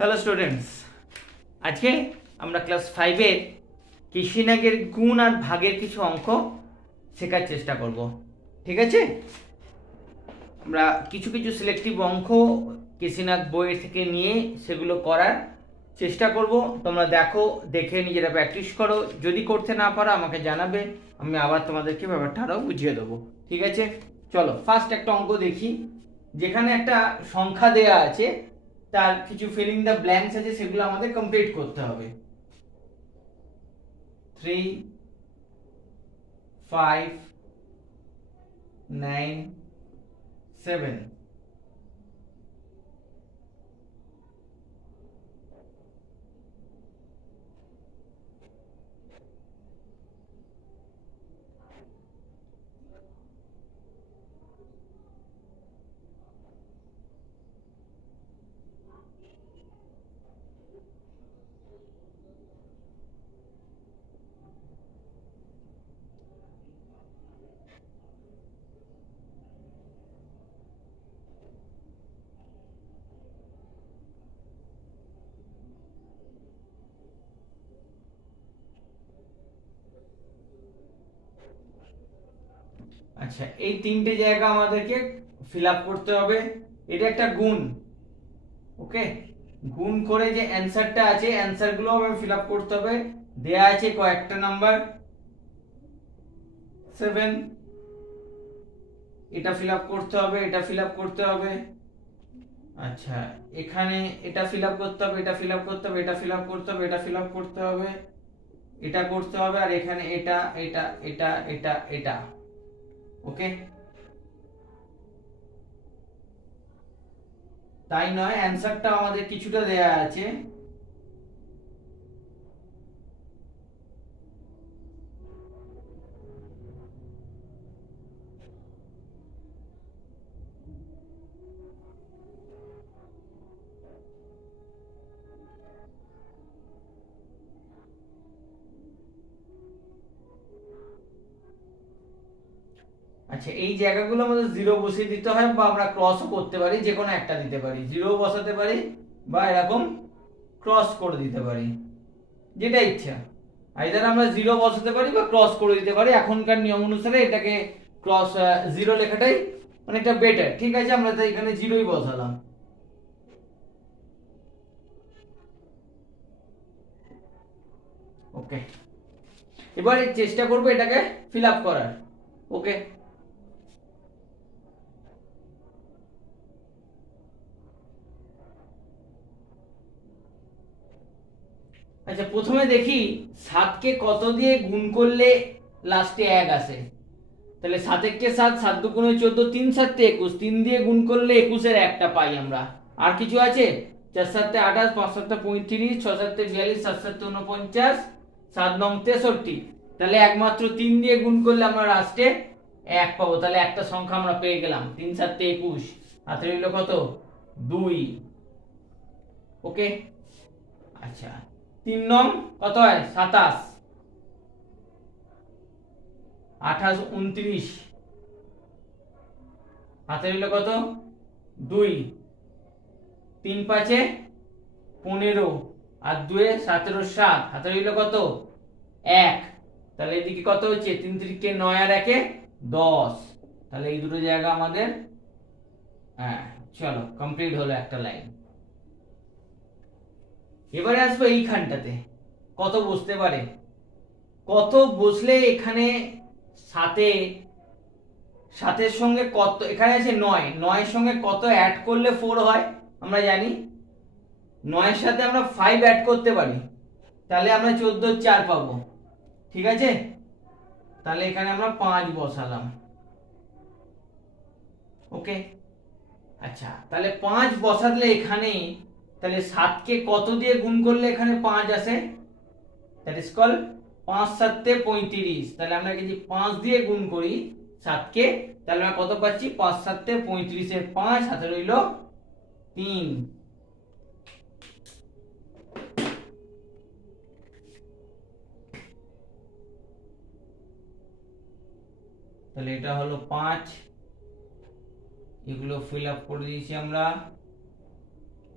Hello students, আজকে আমরা class 5-এর কৃষিনাগের গুণ আর ভাগের কিছু অঙ্ক শেখার চেষ্টা করব। ঠিক আছে, আমরা কিছু কিছু সিলেক্টিভ অঙ্ক কৃষিনাগ বইয়ের থেকে নিয়ে সেগুলো করার চেষ্টা করব। তোমরা দেখো, দেখে নিজেরা প্র্যাকটিস করো। যদি করতে না পারো আমাকে জানাবে, আমি আবার তোমাদেরকে ব্যাপারটা আরও বুঝিয়ে দেবো। ঠিক আছে, চলো ফার্স্ট একটা অঙ্ক দেখি। যেখানে একটা সংখ্যা দেয়া আছে, তার কিছু ফিলিং দ্য ব্ল্যাঙ্কস আছে, সেগুলো আমাদের কমপ্লিট করতে হবে। 3, 5, 9, 7। আচ্ছা, এই তিনটে জায়গা আমাদেরকে ফিল আপ করতে হবে। এটা একটা গুণ, ওকে। গুণ করে যে অ্যান্সারটা আছে, অ্যান্সারগুলো আমাকে ফিল আপ করতে হবে। দেয়া আছে কয়েকটা নাম্বার, 7। এটা ফিল আপ করতে হবে, এটা ফিল আপ করতে হবে। আচ্ছা, এখানে এটা ফিল আপ করতে হবে, এটা ফিল আপ করতে হবে, এটা ফিল আপ করতে হবে, এটা ফিল আপ করতে হবে, এটা করতে হবে, আর এখানে এটা এটা এটা এটা এটা, ওকে। তাই নয়, অ্যানসারটা আমাদের কিছুটা দেয়া আছে। আচ্ছা, এই জায়গাগুলো আমাদের জিরো বসিয়ে দিতে হয়, বা আমরা ক্রসও করতে পারি, যে কোনো একটা দিতে পারি, জিরো বসাতে পারি বা এরকম ক্রস করে দিতে পারি, যেটা ইচ্ছা। আইদার আমরা জিরো বসাতে পারি বা ক্রস করে দিতে পারি। এখনকার নিয়ম অনুসারে এটাকে ক্রস, জিরো লেখাটাই অনেকটা বেটার। ঠিক আছে, আমরা তো এখানে জিরোই বসালাম। ওকে, এবারে চেষ্টা করবো এটাকে ফিল আপ করার। ওকে, আচ্ছা প্রথমে দেখি 7কে কত দিয়ে গুণ করলে লাস্টে 1 আসে। তাহলে 7 কে 7, 7 দুগুণে 14, 3 7 21, 3 দিয়ে গুণ করলে 21-এর একটা পাই আমরা। আর কিছু আছে? 4 7 28, 5 7 35, 6 7 42, 7 7 49, 7 9 63। তাহলে একমাত্র 3 দিয়ে গুণ করলে আমরা লাস্টে 1 পাবো। তাহলে একটা সংখ্যা আমরা পেয়ে গেলাম, 3 7 21। হাতে রইল কত? 2। ওকে, আচ্ছা 3 নং কত হয়? 27, 28 29, হাতে রইল কত? 2। 3 5 15, আর 2 17 7, হাতে রইল কত? 1। তাহলে এদিকে কত হচ্ছে? 3 3 9 আর 1 10। তাহলে এই দুটো জায়গা আমাদের, হ্যাঁ চলো কমপ্লিট হলো একটা লাইন। এবারে আসবো এইখানটাতে, কত বসতে পারে, কত বসলে এখানে সাথে, সাতের সঙ্গে কত, এখানে আছে 9, 9-এর সঙ্গে কত অ্যাড করলে 4 হয় আমরা জানি। 9-এর সাথে আমরা 5 অ্যাড করতে পারি, তাহলে আমরা 14 4 পাবো। ঠিক আছে, তাহলে এখানে আমরা 5 বসালাম। ওকে, আচ্ছা তাহলে 5 বসালে এখানে, তাহলে 7কে কত দিয়ে গুণ করলে এখানে 5 আসে? That is call 5 7 35। তাহলে আমরা যদি 5 দিয়ে গুণ করি 7কে, তাহলে আমরা কত পাচ্ছি? 5 7 35 এর 5, হাতে রইল 3। তাহলে এটা হলো 5, এগুলো ফিল আপ করে দিয়েছি আমরা।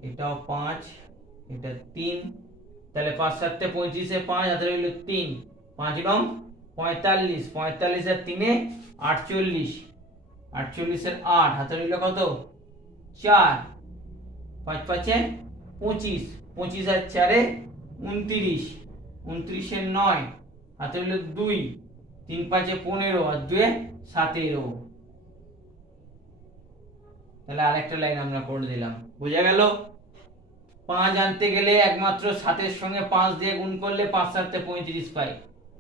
এটাও 5, এটা 3, তাহলে 5 7 35 5 হাতে রইল 3, 5 রং 45, 45 আর 3 48, 48 এর 8 হাতে রইল কত 4, 5 5 25, 25 আর 4 29, 29 এর 9 হাতে রইল 2, 3 5 15 আর 2 17। তাহলে আরেকটা লাইন আমরা করে দিলাম, বোঝা গেল? 5 আনতে গেলে একমাত্র 7 এর সঙ্গে 5 দিয়ে গুণ করলে 5 7 35 পাই,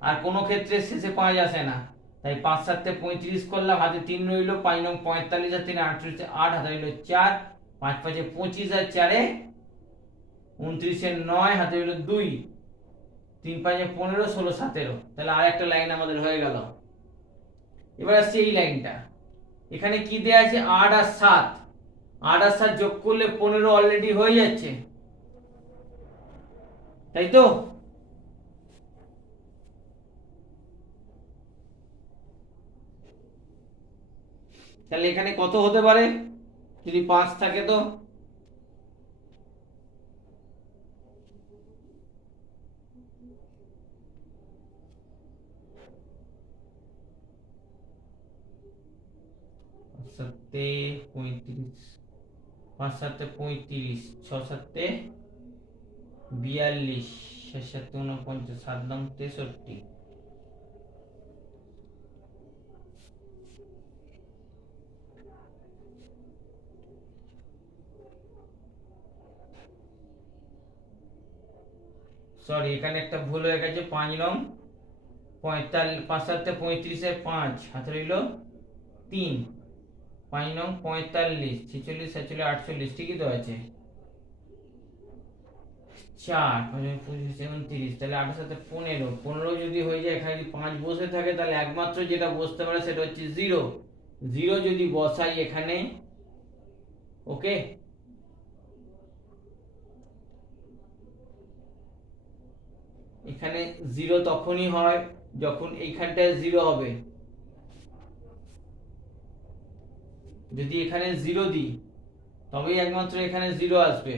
আর কোনো ক্ষেত্রে শেষে 5 আসে না, তাই 5 7 35 করলাম, হাতে 3 রইল, 5 নং 45 আর 3 38 8 হাতে রইল 4, 5 5 25 আর 4 29 এর 9 হাতে রইল 2, 3 5 15 16 17। তাহলে আরেকটা লাইন আমাদের হয়ে গেল। এবার আসছে এই লাইনটা, এখানে কি দেয়া আছে 8 আর 7, 8 আর 7 যোগ করলে 15 অলরেডি হয়ে যাচ্ছে, তাই তো? তাহলে এখানে কত হতে পারে যদি 5 থাকে? তো সাতে 35, 5 7 35, 6 7 42, 6 7 49, 7 নং 63। সরি, এখানে একটা ভুল হয়ে গেছে, 5 নং 45, 5 7 35 এর 5 হাতে রইল 3, 5 নং 45, 46 46 48, ঠিকই তো আছে, 4 5 25 37, তাহলে 8 7 15, 15 যদি হয়ে যায়, এখানে যদি 5 বসে থাকে তাহলে একমাত্র যেটা বসতে পারে সেটা হচ্ছে 0, 0 যদি বসাই এখানে, ওকে, এখানে 0 তখনই হয় যখন এইখানটায় 0 হবে, যদি এখানে 0 দিই তবেই একমাত্র এখানে 0 আসবে,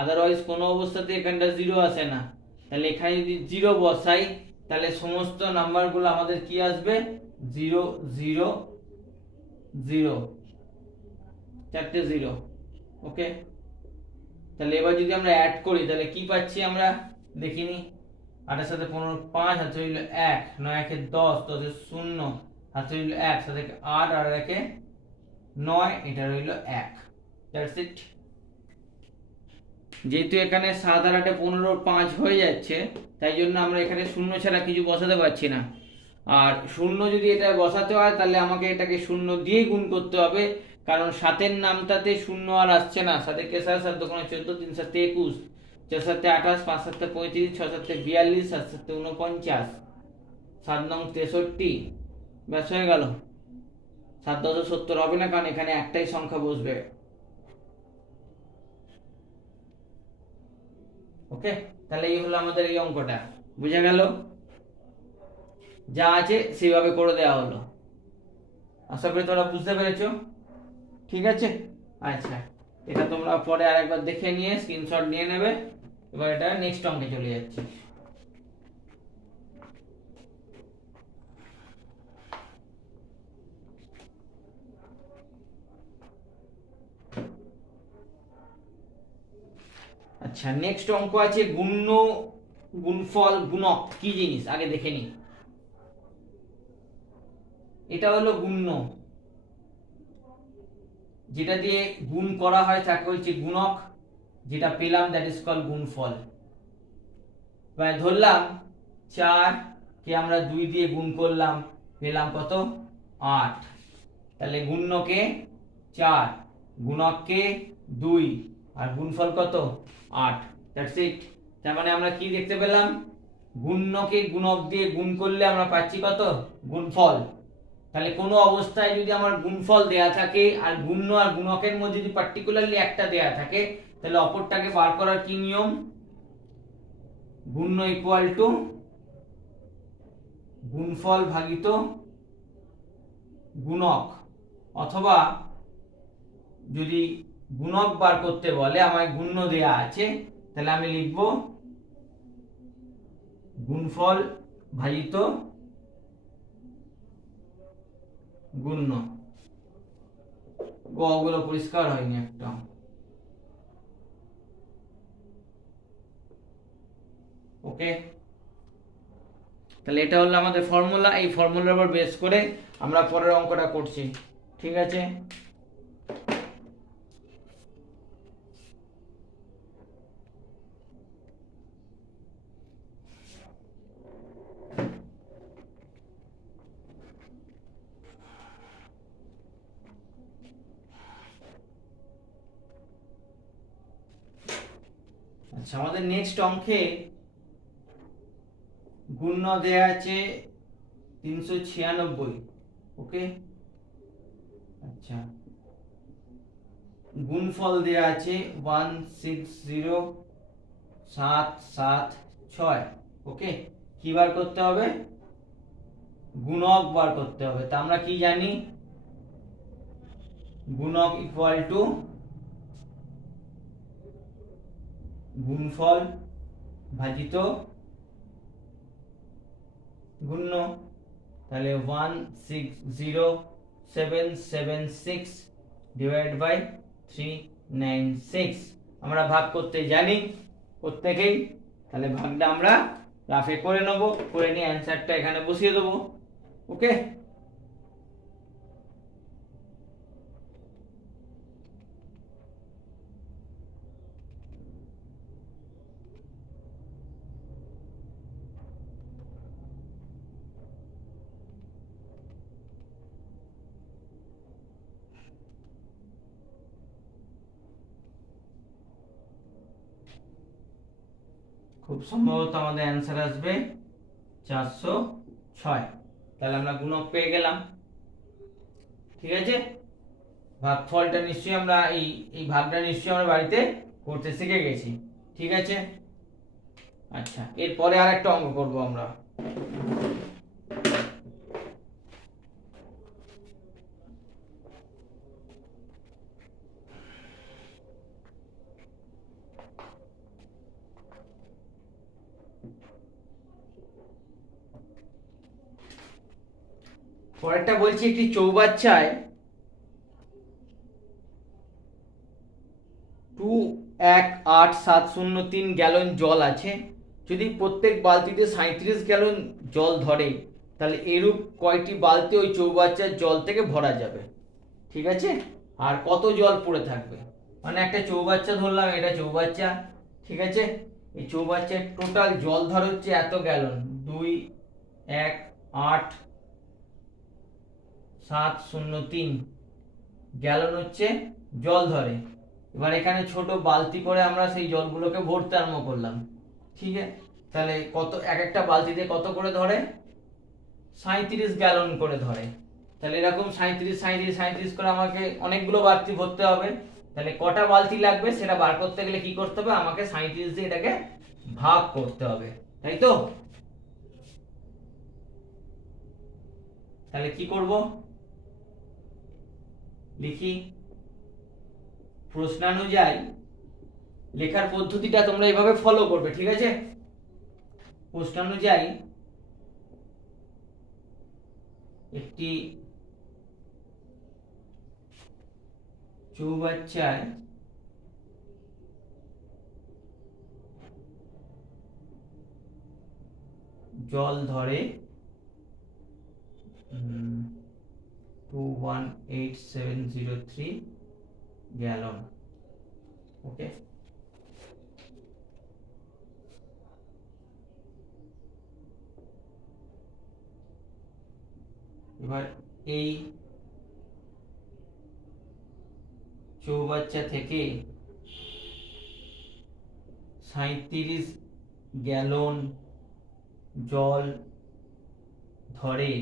আদারওয়াইজ কোনো অবস্থাতে এখানটা 0 আসে না। তাহলে এখানে যদি 0 বসাই তাহলে সমস্ত নাম্বারগুলো আমাদের কি আসবে 0 0 0, চারটে 0, ওকে। তাহলে এবার যদি আমরা অ্যাড করি তাহলে কি পাচ্ছি আমরা দেখিনি, 8 এর সাথে 15 5 হাতে রইল 1, 9 1 10, 10 এর 0 হাতে রইল 1, সাথে 8 আর 1 9, এটা রইল 1, দ্যাটস ইট। যেহেতু এখানে 7 আর 8 15 5 হয়ে যাচ্ছে, তাই জন্য আমরা এখানে শূন্য ছাড়া কিছু বসাতে পারছি না, আর শূন্য যদি এটা বসাতে হয় তাহলে আমাকে এটাকে শূন্য দিয়ে গুণ করতে হবে, কারণ 7 এর নামটাতে শূন্য আর আসছে না, 7 কে 7 7 2 14, 3 7 21, 4 7 28, 5 7 35, 6 7 42, 7 7 49, 7 নং 63, ব্যাস হয়ে গেল। 7 10 70 হবে না, কারণ এখানে একটাই সংখ্যা বসবে, ওকে। তাহলে এই হলো আমাদের এই অঙ্কটা, বুঝা গেল? যা আছে সেভাবে করে দেওয়া হলো, আশা করি তোমরা বুঝতে পেরেছো, ঠিক আছে? আচ্ছা, এটা তোমরা পরে আরেকবার দেখে নিয়ে স্ক্রিনশট নিয়ে নেবে। এবার এটা নেক্সট অঙ্কে চলে যাচ্ছে। আচ্ছা, নেক্সট অঙ্ক আছে গুণ্য, গুণফল, গুণক কি জিনিস আগে দেখে নি। এটা হলো গুণ্য, যেটা দিয়ে গুণ করা হয় তাকে হচ্ছে গুণক, যেটা পেলাম দ্যাট ইজ কল গুণফল। ধরলাম 4 কে আমরা 2 দিয়ে গুণ করলাম, পেলাম কত 8, তাহলে গুণ্যকে 4, গুণককে 2 আর গুণফল কত 8, দ্যাটস ইট। তার মানে আমরা কি দেখতে পেলাম, গুণ্যকে গুণক দিয়ে গুণ করলে আমরা পাচ্ছি কত গুণফল। তাহলে কোনো অবস্থায় যদি আমার গুণফল দেয়া থাকে আর গুণ্য আর গুণকের মধ্যে যদি পার্টিকুলারলি একটা দেয়া থাকে, তাহলে অপরটাকে বার করার কি নিয়ম, গুণ্য ইকুয়াল টু গুণফল ভাগিত গুণক, অথবা যদি গুণক বার করতে বলে আমায় গুণ্য দেয়া আছে, তাহলে আমি লিখব গুণফল ভাজিত গুণ্য। গ গুলো পরিষ্কার হয়নি একটা। ওকে, তাহলে এটা হলো আমাদের ফর্মুলা। এই ফর্মুলার উপর বেস করে আমরা পরের অঙ্কটা করছি। ঠিক আছে, আচ্ছা আমাদের নেক্সট অঙ্কে গুণ্য দেয়া আছে 396। ওকে, আচ্ছা গুণফল দেয়া আছে 160776। ওকে, কি বার করতে হবে? গুণক বার করতে হবে। তা আমরা কি জানি? গুণক ইকুয়াল টু গুণফল ভাজিত গুণ্য। তাহলে 160776 ডিভাইড বাই 396 আমরা ভাগ করতে জানি প্রত্যেকেই। তাহলে ভাগটা আমরা রাফে করে নেব, করে নিয়ে অ্যান্সারটা এখানে বসিয়ে দেবো। ওকে, খুব সম্ভবত আমাদের অ্যান্সার আসবে 406। তাহলে আমরা গুণক পেয়ে গেলাম। ঠিক আছে, ভাগফলটা নিশ্চয়ই আমরা এই ভাগটা নিশ্চয়ই আমরা বাড়িতে করতে শিখে গেছি। ঠিক আছে, আচ্ছা এরপরে আর একটা অঙ্ক করবো আমরা। পরেরটা বলছি একটি চৌবাচ্চায় 21873 গ্যালন জল আছে। যদি প্রত্যেক বালতিতে 37 গ্যালন জল ধরে তাহলে এরূপ কয়টি বালতি ওই চৌবাচ্চার জল থেকে ভরা যাবে? ঠিক আছে, আর কত জল পড়ে থাকবে? মানে একটা চৌবাচ্চা ধরলাম, এটা চৌবাচ্চা। ঠিক আছে, এই চৌবাচ্চার টোটাল জল ধর হচ্ছে এত গ্যালন, 218,703 গ্যালন হচ্ছে জল ধরে। এবার এখানে ছোট বালতি করে আমরা সেই জলগুলোকে ভরতে আরম্ভ করলাম। ঠিক আছে, তাহলে কত এক একটা বালতিতে কত করে ধরে? 37 গ্যালন করে ধরে। তাহলে এরকম 37 37 37 করে আমাকে অনেকগুলো বালতি ভরতে হবে। তাহলে কটা বালতি লাগবে সেটা বার করতে গেলে কি করতে হবে? আমাকে 37 দিয়ে এটাকে ভাগ করতে হবে, তাই তো? তাহলে কি করব? লিখি। প্রশ্নানুযায়ী লেখার পদ্ধতিটা তোমরা এইভাবে ফলো করবে। ঠিক আছে, প্রশ্নানুযায়ী একটি চৌবাচ্চায় জল ধরে 218,703 গ্যালন। ওকে, এবার এই চৌবাচ্চা থেকে 37 গ্যালন জল ধরে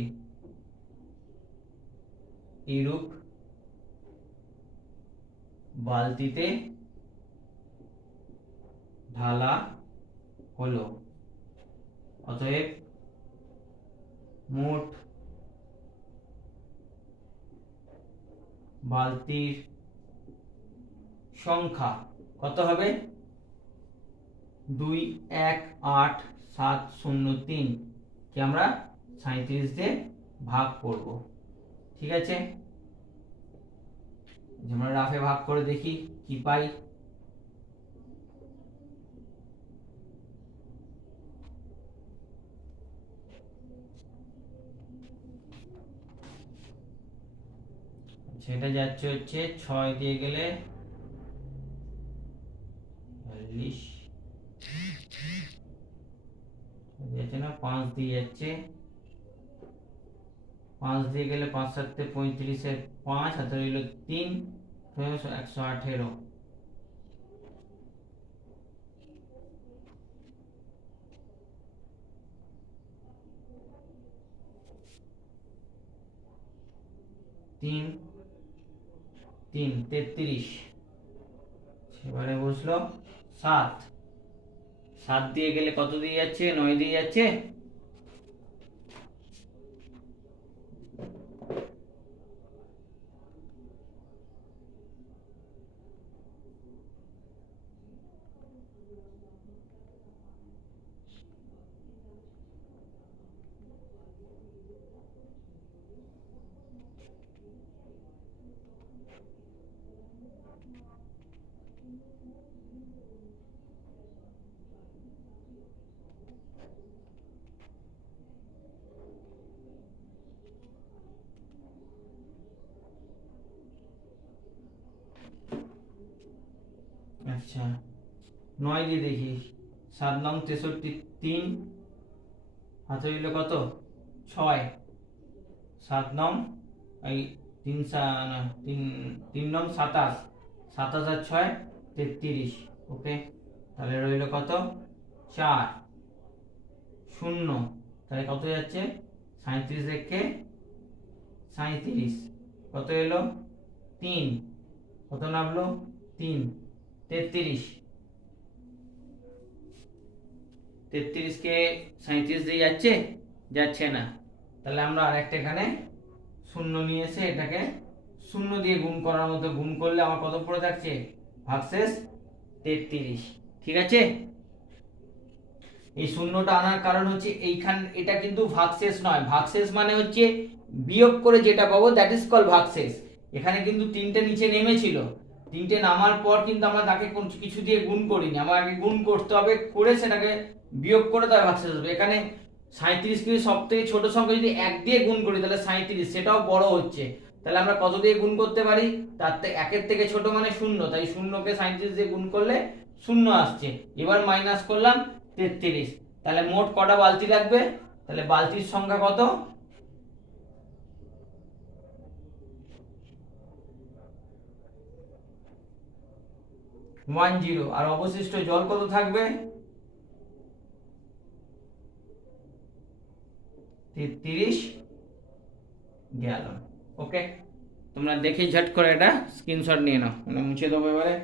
এরূপ বালতিতে ঢালা হলো। অতএব মোট বালতির সংখ্যা কত হবে? 218,703 কে আমরা 37 দিয়ে ভাগ করব। ঠিক আছে, আমরা রাফে ভাগ করে দেখি কি পাই। সেটা যাচ্ছে হচ্ছে 6 দিয়ে গেলে 40 যাচ্ছে না, 5 দিয়ে যাচ্ছে, 5 দিয়ে গেলে 5 7 35 এর 5 হাতে রইল 3, 118। তিন 33। এবারে বসলো 7, 7 দিয়ে গেলে কত দিয়ে যাচ্ছে, 9 দিয়ে যাচ্ছে, আচ্ছা 9 দিয়ে দেখি, 7 9 63, 3 হাতে রইল কত, 6, 7 9 এই 3 না 3 3 9 27, 27 আর 6 33। ওকে, তাহলে রইল কত, 4 0, তাহলে কত যাচ্ছে, 37 থেকে 37 কত এলো, 3 কত নামলো, 3 33, 33 কে 37 দিয়ে যাচ্ছে, যাচ্ছে না, তাহলে আমরা আরেকটা এখানে শূন্য নিয়ে এসে এটাকে শূন্য দিয়ে গুণ করার মতো গুণ করলে আমার কত পড়ে থাকছে, ভাগশেষ 33। ঠিক আছে, এই শূন্যটা আনার কারণ হচ্ছে এইখান, এটা কিন্তু ভাগশেষ নয়, ভাগশেষ মানে হচ্ছে বিয়োগ করে যেটা পাবো দ্যাট ইজ কল ভাগশেষ। এখানে কিন্তু 3টে নিচে নেমেছিল, 3টে নামার পর কিন্তু আমরা তাকে কিছু দিয়ে গুণ করিনি, আমার আগে গুণ করতে হবে, করে সেটাকে বিয়োগ করে তবে ভাগশেষ আসবে। এখানে 37 কে সব থেকে ছোট সংখ্যা যদি 1 দিয়ে গুণ করি তাহলে 37, সেটাও বড় হচ্ছে, তাহলে আমরা কত দিয়ে গুণ করতে পারি, তার থেকে 1 এর থেকে ছোট মানে 0, তাই 0 কে 37 দিয়ে গুণ করলে 0 আসছে। এবার মাইনাস করলাম 33, তাহলে মোট কটা বালতি লাগবে, তাহলে বালতির সংখ্যা কত, 10, আর অবশিষ্ট জল কত থাকবে, 33 গ্যালন। ওকে, তোমরা দেখে ঝট করে এটা স্ক্রিনশট নিয়ে নাও, মানে মুছে দেবো এবারে।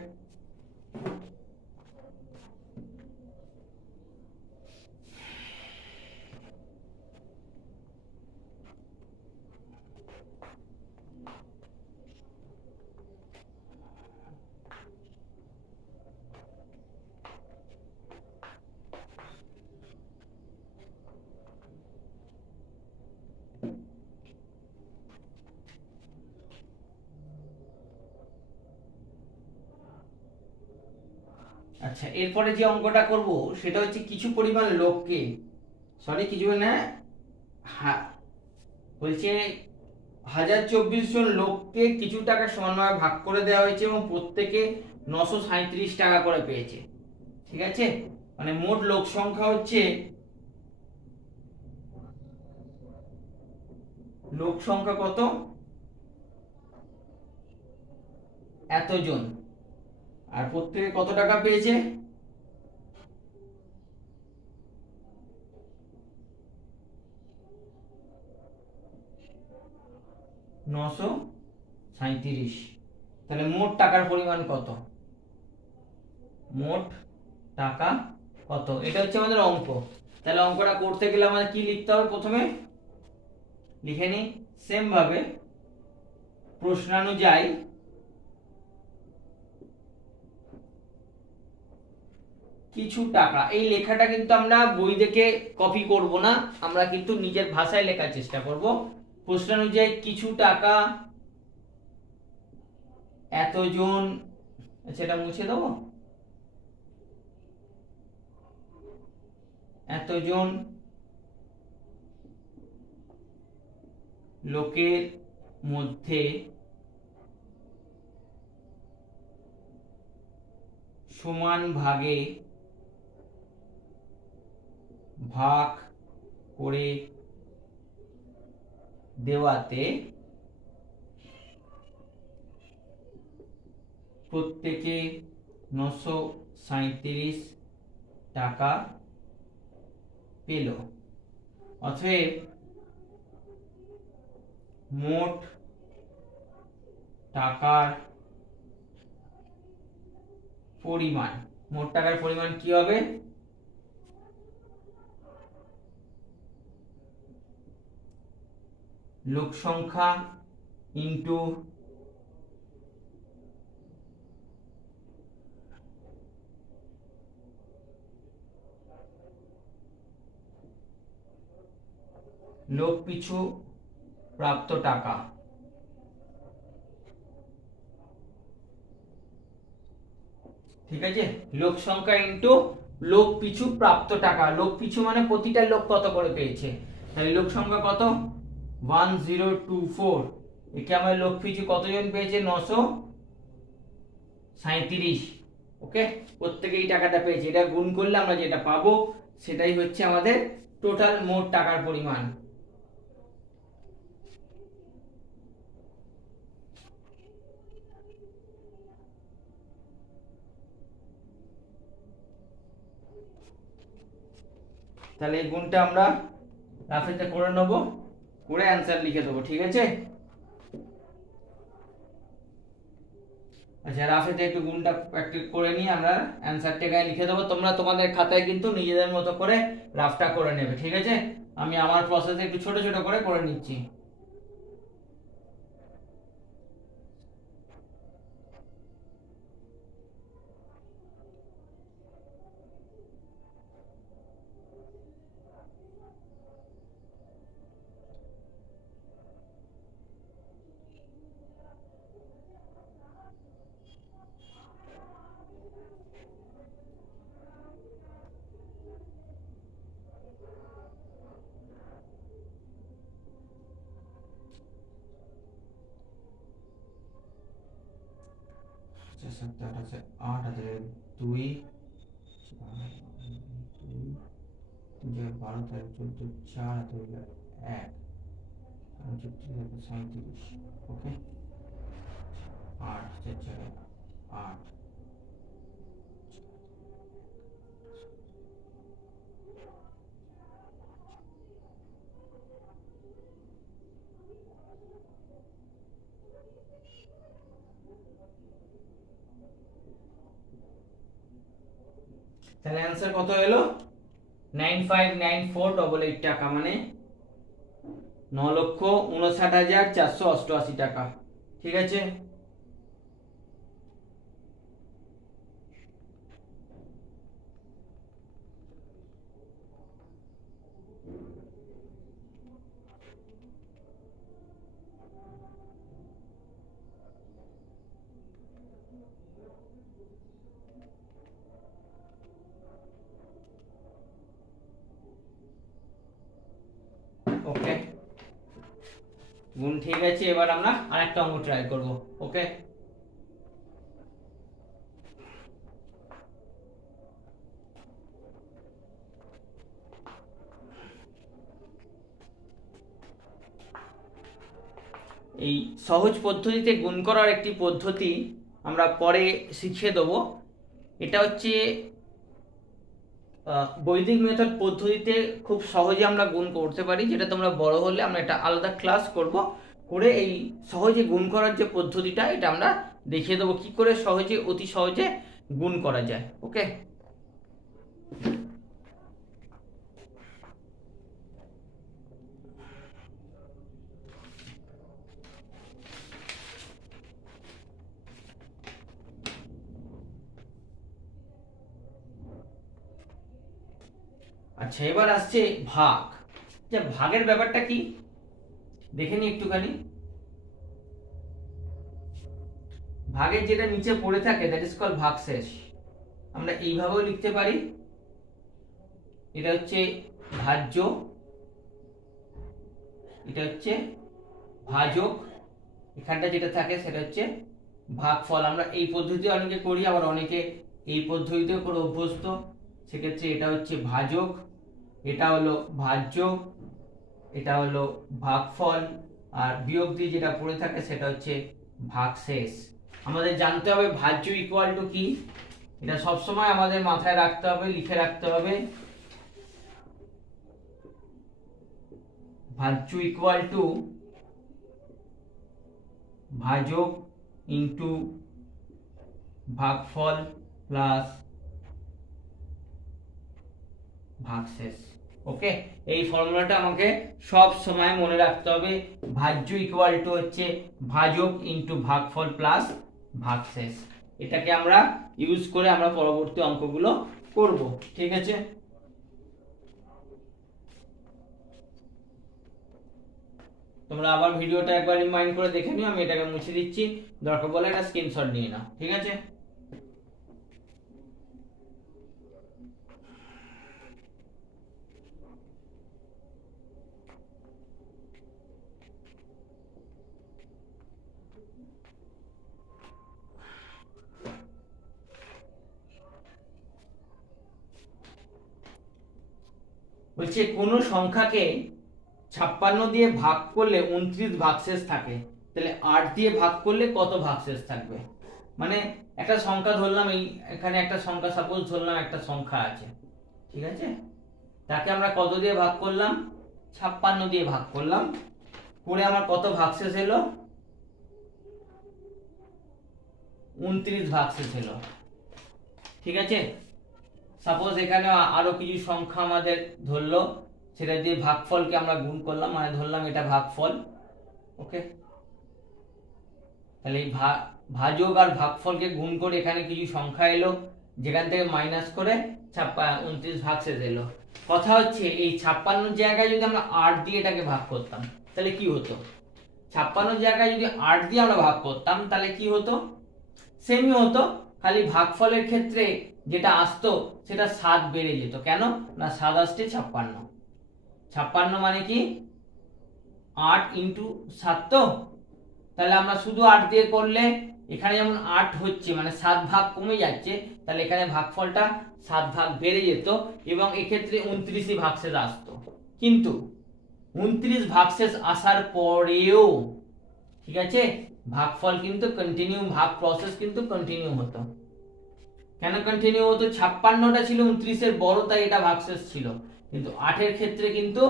আচ্ছা, এরপরে যে অঙ্কটা করব সেটা হচ্ছে কিছু পরিমাণ লোককে, সরি কিছু না, বলছে 1024 জন লোককে কিছু টাকা সমানভাবে ভাগ করে দেওয়া হয়েছে এবং প্রত্যেকে 937 টাকা করে পেয়েছে। ঠিক আছে, মানে মোট লোক সংখ্যা হচ্ছে, লোক সংখ্যা কত, এতজন, আর প্রত্যেকে কত টাকা পেয়েছে, 937। তাহলে মোট টাকার পরিমাণ কত, মোট টাকা কত, এটা হচ্ছে আমাদের অঙ্ক। তাহলে অঙ্কটা করতে গেলে আমাদের কি লিখতে হবে, প্রথমে লিখে নিই সেম ভাবে, প্রশ্নানুযায়ী কিছু টাকা, এই লেখাটা কিন্তু আমরা বই দেখে কপি করব না, আমরা কিন্তু নিজের ভাষায় লেখার চেষ্টা করব। প্রশ্ন অনুযায়ী কিছু টাকা এতজন, সেটা মুছে দেবো, এতজন লোকের মধ্যে সমান ভাগে ভাগ করে দেওয়াতে প্রত্যেকে 937 টাকা পেল। অতএব মোট টাকার পরিমাণ, মোট টাকার পরিমাণ কি হবে? লোক সংখ্যা ইন্টু লোক পিছু প্রাপ্ত টাকা। ঠিক আছে, লোক সংখ্যা ইন্টু লোক পিছু প্রাপ্ত টাকা। লোক পিছু মানে প্রতিটা লোক কত করে পেয়েছে, তাহলে লোক সংখ্যা কত? 1024। একে আমার লোক পিছু কতজন পেয়েছে? 937। ওকে, প্রত্যেকে এই টাকাটা পেয়েছে, এটা গুণ করলে আমরা যেটা পাবো সেটাই হচ্ছে আমাদের টোটাল মোট টাকার পরিমাণ। তাহলে এই গুণটা আমরা রাফেতে করে নেব, করে অ্যান্সার লিখে দেবো। ঠিক আছে, আচ্ছা রাফেতে একটু গুণটা প্র্যাকটিস করে নিয়ে আমরা অ্যান্সারটা গায়ে লিখে দেবো। তোমরা তোমাদের খাতায় কিন্তু নিজেদের মতো করে রাফটা করে নেবে। ঠিক আছে, আমি আমার প্রসেসে একটু ছোট ছোট করে নিচ্ছি। আচ্ছা 7 8 আছে 8 আছে 2 2 12 13 14 4 আছে 1 37। ওকে, 8 4 8। তাহলে অ্যান্সার কত এলো? 959488 টাকা, মানে 9,59,488 টাকা। ঠিক আছে, ওকে গুণ ঠিক আছে। এবার আমরা আরেকটা অঙ্ক ট্রাই করব। ওকে, এই সহজ পদ্ধতিতে গুণ করার একটি পদ্ধতি আমরা পরে শিখিয়ে দেবো। এটা হচ্ছে বৈদিক মেথড পদ্ধতিতে খুব সহজে আমরা গুণ করতে পারি, যেটা তোমরা বড় হলে আমরা এটা আলাদা ক্লাস করব, করে এই সহজে গুণ করার যে পদ্ধতিটা এটা আমরা দেখিয়ে দেবো কি করে সহজে, অতি সহজে গুণ করা যায়। ওকে, আচ্ছা, এবার আসছে ভাগ। যে ভাগের ব্যাপারটা কি দেখে নি একটুখানি। ভাগের যেটা নিচে পড়ে থাকে দ্যাট ইজ কল ভাগশেষ। আমরা এইভাবেও লিখতে পারি, এটা হচ্ছে ভাজ্য, এটা হচ্ছে ভাজক, এখানটা যেটা থাকে সেটা হচ্ছে ভাগফল। আমরা এই পদ্ধতি অনেকে করি, আবার অনেকে এই পদ্ধতিতেও করে অভ্যস্ত। সেক্ষেত্রে এটা হচ্ছে ভাজক, এটা হলো ভাজ্য, এটা হলো ভাগফল, আর বিয়োগ দিয়ে যেটা পড়ে থাকে সেটা হচ্ছে ভাগশেষ। আমাদের জানতে হবে ভাজ্য ইকুয়াল টু কি, এটা সবসময় আমাদের মাথায় রাখতে হবে, লিখে রাখতে হবে। ভাজ্য ইকুয়াল টু ভাজক ইন্টু ভাগফল প্লাস ভাগশেষ। ওকে, এই ফর্মুলাটা আমাকে সব সময় মনে রাখতে হবে। ভাজ্য ইকুয়াল টু হচ্ছে ভাজক ইন্টু ভাগফল প্লাস ভাগশেষ। এটাকে আমরা ইউজ করে আমরা পরবর্তী অঙ্কগুলো করব। ঠিক আছে, তোমরা আবার ভিডিওটা একবার রিমাইন্ড করে দেখে নিও। আমি এটাকে মুছে দিচ্ছি, দরকার বলে একটা স্ক্রিনশট নিয়ে নাও। ঠিক আছে, বলছে কোন সংখ্যাকে 56 দিয়ে ভাগ করলে 29 ভাগশেষ থাকে, তাহলে 8 দিয়ে ভাগ করলে কত ভাগশেষ থাকবে। মানে একটা সংখ্যা ধরলাম, এই এখানে একটা সংখ্যা সাপোজ ধরলাম, একটা সংখ্যা আছে, ঠিক আছে, তাকে আমরা কত দিয়ে ভাগ করলাম, 56 দিয়ে ভাগ করলাম, করে আমার কত ভাগশেষ এলো, 29 ভাগশেষ এলো। ঠিক আছে, সাপোজ এখানে আরো কিছু সংখ্যা আমাদের ধরলো, সেটা দিয়ে ভাগফলকে আমরা গুণ করলাম, মানে ধরলাম এটা ভাগফল। ওকে, তাহলে এই ভাজক আর ভাগফলকে গুণ করে এখানে কিছু সংখ্যা এলো, যেখান থেকে মাইনাস করে 29 ভাগশেষ এলো। কথা হচ্ছে এই 56 জায়গায় যদি আমরা 8 দিয়ে এটাকে ভাগ করতাম তাহলে কি হতো, 56 জায়গায় যদি 8 দিয়ে আমরা ভাগ করতাম তাহলে কি হতো, সেমই হতো, খালি ভাগফলের ক্ষেত্রে যেটা আসতো সেটা 7 বেড়ে যেত। কেন না, 7 আসছে 56, 56 মানে কি 8 ইন্টু 7, তো তাহলে আমরা শুধু 8 দিয়ে করলে এখানে যেমন 8 হচ্ছে মানে 7 ভাগ কমে যাচ্ছে, তাহলে এখানে ভাগফলটা 7 ভাগ বেড়ে যেত এবং এক্ষেত্রে 29ই ভাগশেষ আসতো। কিন্তু 29 ভাগশেষ আসার পরেও, ঠিক আছে, ভাগফল কিন্তু কন্টিনিউ, ভাগ প্রসেস কিন্তু কন্টিনিউ হতো। কেন কন্টিনিউ হতো, 56টা ছিল 29-এর বড়, তাই এটা ভাগশেষ ছিল। কিন্তু 8-এর ক্ষেত্রে কিন্তু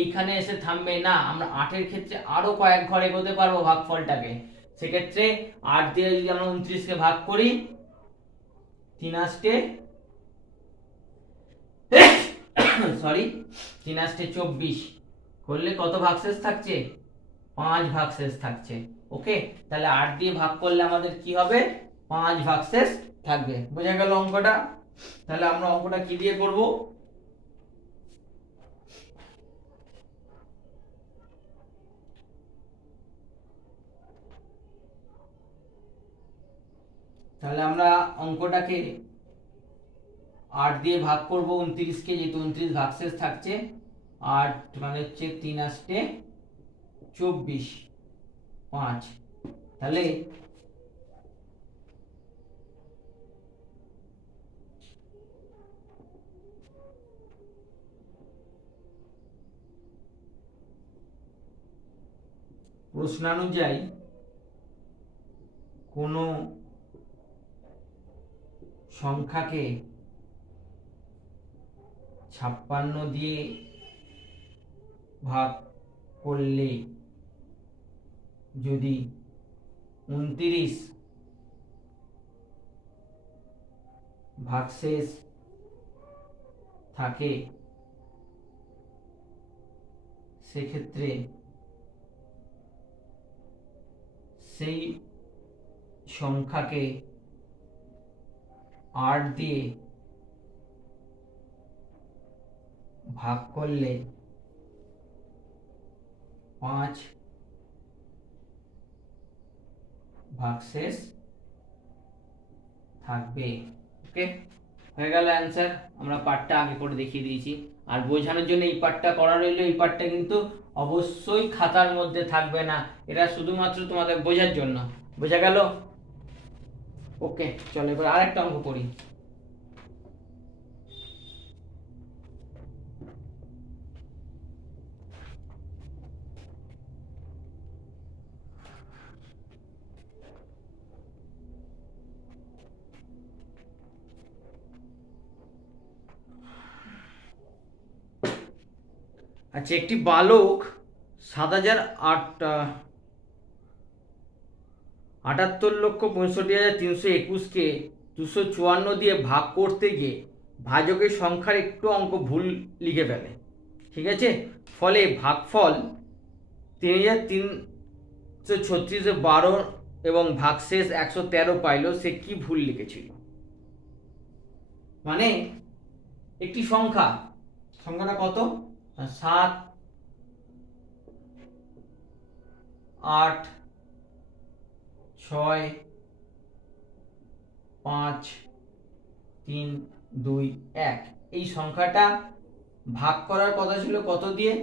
এইখানে এসে থামবে না, আমরা 8-এর ক্ষেত্রে আরো কয়েক ঘর এগোতে পারবো ভাগফলটাকে। সেক্ষেত্রে 8 দিয়ে যদি আমরা 29-কে ভাগ করি, 3 আসতে সরি 3 আসতে 24 করলে কত ভাগশেষ থাকছে, 5 ভাগশেষ থাকছে। ওকে, তাহলে 8 দিয়ে ভাগ করলে আমাদের কি হবে, 5 ভাগশেষ থাকবে। বোঝা গেল অঙ্কটা। তাহলে আমরা অঙ্কটা কি দিয়ে করব, তাহলে আমরা অঙ্কটাকে 8 দিয়ে ভাগ করব 29-কে, যেহেতু 29 ভাগশেষ থাকছে। 8 মানে হচ্ছে 3 আসতে 24, 5, তাহলে প্রশ্নানুযায়ী কোন সংখ্যাকে 56 দিয়ে ভাগ করলে যদি 29 ভাগশেষ থাকে, সেক্ষেত্রে সেই সংখ্যাকে 8 দিয়ে ভাগ করলে 5 ভাগশেষ থাকবে। ওকে, হয়ে গেল অ্যান্সার। আমরা পার্টটা আগে করে দেখিয়ে দিয়েছি, আর বোঝানোর জন্য এই পার্টটা করা রইলো। এই পার্টটা কিন্তু অবশ্যই খাতার মধ্যে থাকবে না, এটা শুধুমাত্র তোমাদের বোঝার জন্য। বোঝা গেল? ওকে, চলো এবার আরেকটা অঙ্ক করি। আচ্ছা, একটি বালক 7,78,65,321কে 254 দিয়ে ভাগ করতে গিয়ে ভাজকের সংখ্যার একটু অঙ্ক ভুল লিখে ফেলে। ঠিক আছে, ফলে ভাগফল 3,336/12 এবং ভাগশেষ 113 পাইল। সে কি ভুল লিখেছিল? মানে একটি সংখ্যাটা কত? 7, 8, 6, 5, 3, 2, 1। এই সংখ্যাটা ভাগ করার কথা ছিল কত দিয়ে?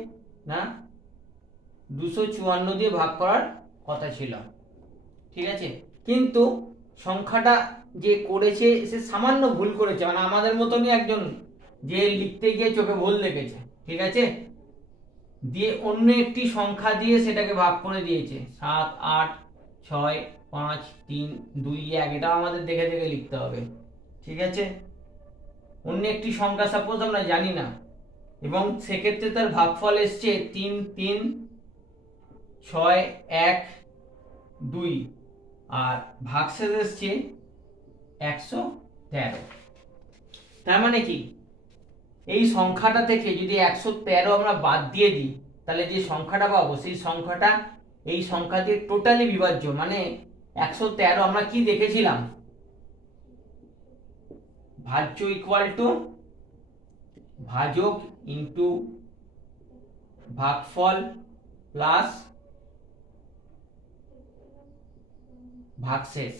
না, 254 দিয়ে ভাগ করার কথা ছিল। ঠিক আছে, কিন্তু সংখ্যাটা যে করেছে সে সামান্য ভুল করেছে, মানে আমাদের মতনই একজন যে লিখতে গিয়ে চোখে ভুল দেখেছে। ঠিক আছে, দিয়ে অন্য একটি সংখ্যা দিয়ে সেটাকে ভাগ করে দিয়েছে। 7, 8, 6, 5, 3, 2, 1। এটা আমাদের দেখে দেখে লিখতে হবে। ঠিক আছে, অন্য একটি সংখ্যা সাপোজ আমরা জানি না, এবং সেক্ষেত্রে তার ভাগফল এসছে 3, 3, 6, 1, 2, আর ভাগশেষ এসছে 113। তার মানে কি, এই সংখ্যাটা থেকে যদি 113 আমরা বাদ দিয়ে দিই, তাহলে যে সংখ্যাটা পাবো সেই সংখ্যাটা এই সংখ্যা দিয়ে টোটালি বিভাজ্য। মানে 113 আমরা কি দেখেছিলাম? ভাজ্য ইকুয়াল টু ভাজক ইন্টু ভাগফল প্লাস ভাগশেষ।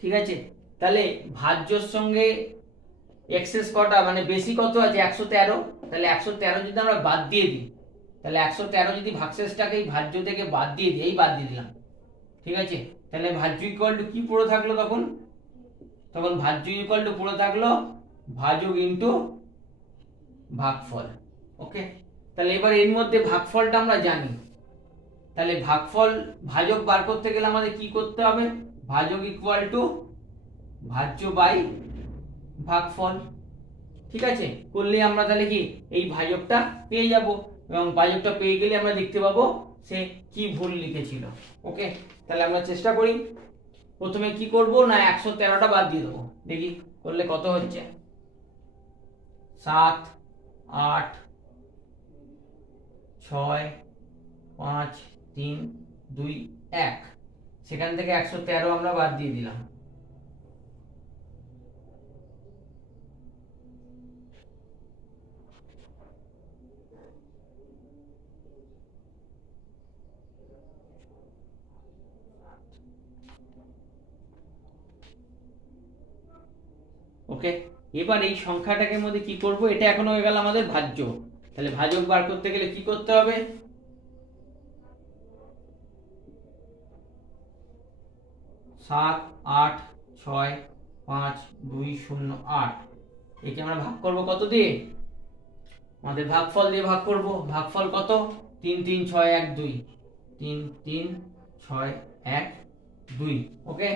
ঠিক আছে, তাহলে ভাজ্যর সঙ্গে এক্সেস কটা, মানে বেশি কত আছে? 113। তাহলে 113 যদি আমরা বাদ দিয়ে দিই, তাহলে 113 যদি ভাগশেষটাকে এই ভাজ্য থেকে বাদ দিয়ে দিই, এই বাদ দিয়ে দিলাম। ঠিক আছে, তাহলে ভাজ্য ইকুয়াল টু কি পড়ে থাকলো তখন? ভাজ্য ইকুয়াল টু পড়ে থাকলো ভাজক ইন্টু ভাগফল। ওকে, তাহলে এবার এর মধ্যে ভাগফলটা আমরা জানি, তাহলে ভাগফল ভাজক বার করতে গেলে আমাদের কি করতে হবে? ভাজক ইকুয়াল টু ভাজ্য বাই ভাগফল। ঠিক আছে, করলে আমরা তাহলে কি এই ভাজকটা পেয়ে যাব, এবং ভাজকটা পেয়ে গেলে আমরা দেখতে পাবো সে কি ভুল লিখেছিল। ওকে, তাহলে আমরা চেষ্টা করি। প্রথমে কি করব না, 113টা বাদ দিয়ে দেবো। দেখি করলে কত হচ্ছে। 7, 8, 6, 5, 3, 2, 1। সেখান থেকে 113 আমরা বাদ দিয়ে দিলাম। ওকে, এবার এই সংখ্যাটাকে মধ্যে কি করব? এটা এখন হয়ে গেল আমাদের ভাজ্য। তাহলে ভাজক বার করতে গেলে কি করতে হবে? 7, 8, 6, 5, 2, 0, 8। একে আমরা ভাগ করব কত দিয়ে? আমাদের ভাগফল দিয়ে ভাগ করব। ভাগফল কত? 3, 3, 6, 1, 2। 3, 3, 6, 1, 2। ওকে,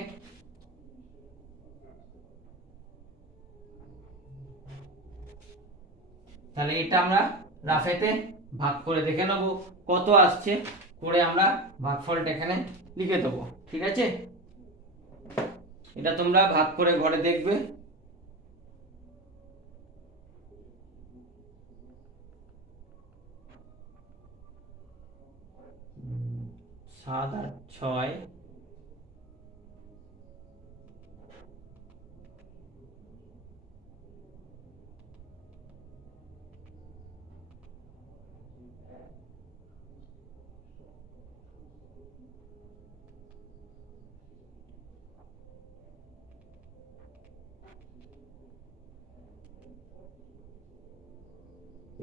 তাহলে এটা আমরা রাফেতে ভাগ করে দেখে নেব কত আসছে, করে আমরা ভাগফলটা এখানে লিখে দেবো। ঠিক আছে, এটা তোমরা ভাগ করে ঘরে দেখবে। 7 আর 6,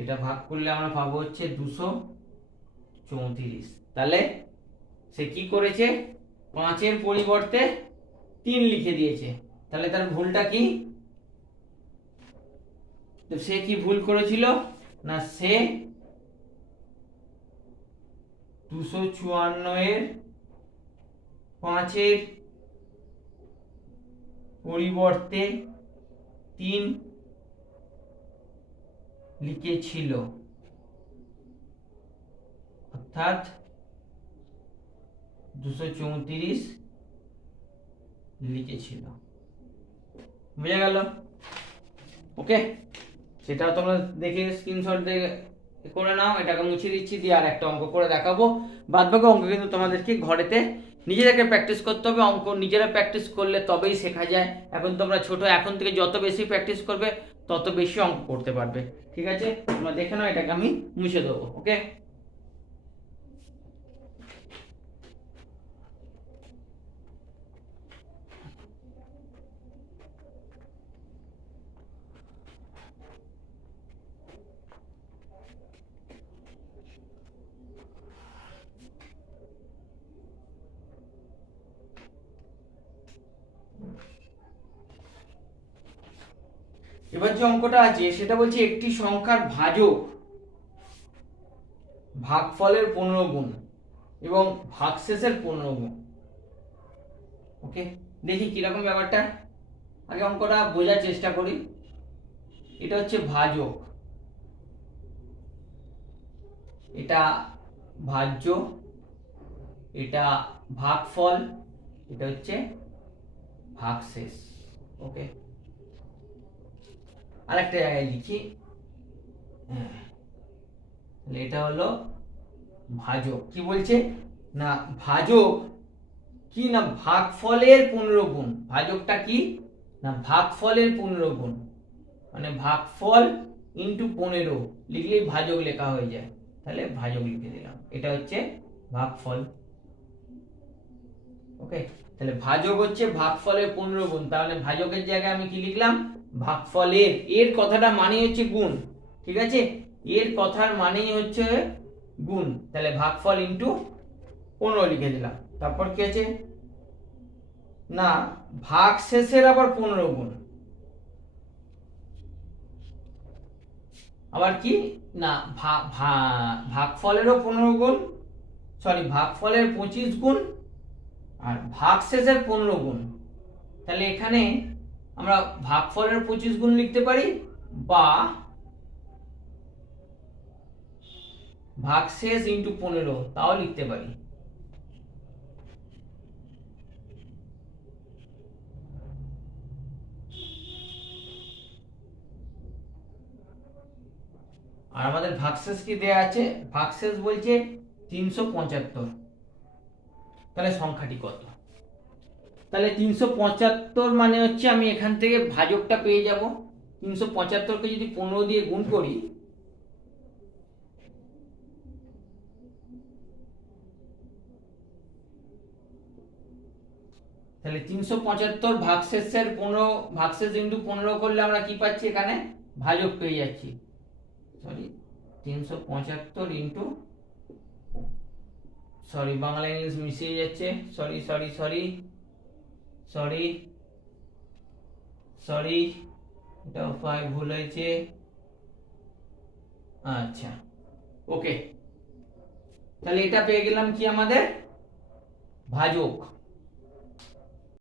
এটা ভাগ করলে আমরা পাবো হচ্ছে 234। তাহলে সে কি করেছে, 5-এর পরিবর্তে 3 লিখে দিয়েছে। তাহলে তার ভুলটা কি? তো সে কি ভুল করেছিল না, সে 254-এর 5-এর পরিবর্তে 3 লিখেছিল, অর্থাৎ 234 লিখেছিল। বুঝা গেল? ওকে, সেটাও তোমরা দেখে স্ক্রিনশট করে নাও। এটাকে মুছে দিচ্ছি, দিয়ে আর একটা অঙ্ক করে দেখাবো। বাদবাকি অঙ্ক কিন্তু তোমাদেরকে ঘরেতে নিজেদেরকে প্র্যাকটিস করতে হবে। অঙ্ক নিজেরা প্র্যাকটিস করলে তবেই শেখা যায়। এখন তোমরা ছোট, এখন থেকে যত বেশি প্র্যাকটিস করবে তত বেশি অঙ্ক করতে পারবে। ঠিক আছে, তোমরা দেখে নাও, এটাকে আমি মুছে দেবো। ওকে, এবার যে অঙ্কটা আছে সেটা বলছে একটি সংখ্যার ভাজক ভাগফলের 15 গুণ এবং ভাগশেষের 15 গুণ। ওকে, দেখি কিরকম ব্যাপারটা। আগে অঙ্কটা বোঝার চেষ্টা করি। এটা হচ্ছে ভাজক, এটা ভাজ্য, এটা ভাগফল, এটা হচ্ছে ভাগশেষ। ওকে, আরেকটা জায়গায় লিখি, এটা হলো ভাজক। কি বলছে না, ভাজক কি না, ভাগফলের 15 গুণ। ভাজকটা কি না, ভাগফলের 15 গুণ, মানে ভাগফল ইন্টু 15 লিখলেই ভাজক লেখা হয়ে যায়। তাহলে ভাজক লিখে দিলাম, এটা হচ্ছে ভাগফল। ওকে, তাহলে ভাজক হচ্ছে ভাগফলের 15 গুণ। তাহলে ভাজকের জায়গায় আমি কি লিখলাম, ভাগফলের। এর কথাটা মানে হচ্ছে গুণ। ঠিক আছে, এর কথার মানেই হচ্ছে গুণ। তাহলে ভাগফল ইন্টু 15 লিখে দিলাম। তারপর কি আছে না, ভাগশেষের আবার 15 গুণ। আবার কি না, ভাগফলেরও 15 গুণ, সরি ভাগফলের 25 গুণ আর ভাগশেষের 15 গুণ। তাহলে এখানে আমরা ভাগফলের 25 গুণ লিখতে পারি বা ভাগশেষ ইন্টু 15 তাও লিখতে পারি। আর আমাদের ভাগশেষ কি দেয়া আছে, ভাগশেষ বলছে 375। তাহলে সংখ্যাটি কত? তাহলে 375 মানে হচ্ছে আমি এখান থেকে ভাজকটা পেয়ে যাব। 375কে যদি 15 দিয়ে গুণ করি, তাহলে 375 ভাগশেষের 15, ভাগশেষ ইন্টু 15 করলে আমরা কি পাচ্ছি, এখানে ভাজক পেয়ে যাচ্ছি। Sorry, 375 into, sorry Bangla English মিশিয়ে যাচ্ছে, sorry sorry sorry sorry sorry, এটা 5 ভুল হয়েছে। আচ্ছা, ওকে, তাহলে এটা পেয়ে গেলাম কি, আমাদের ভাজক।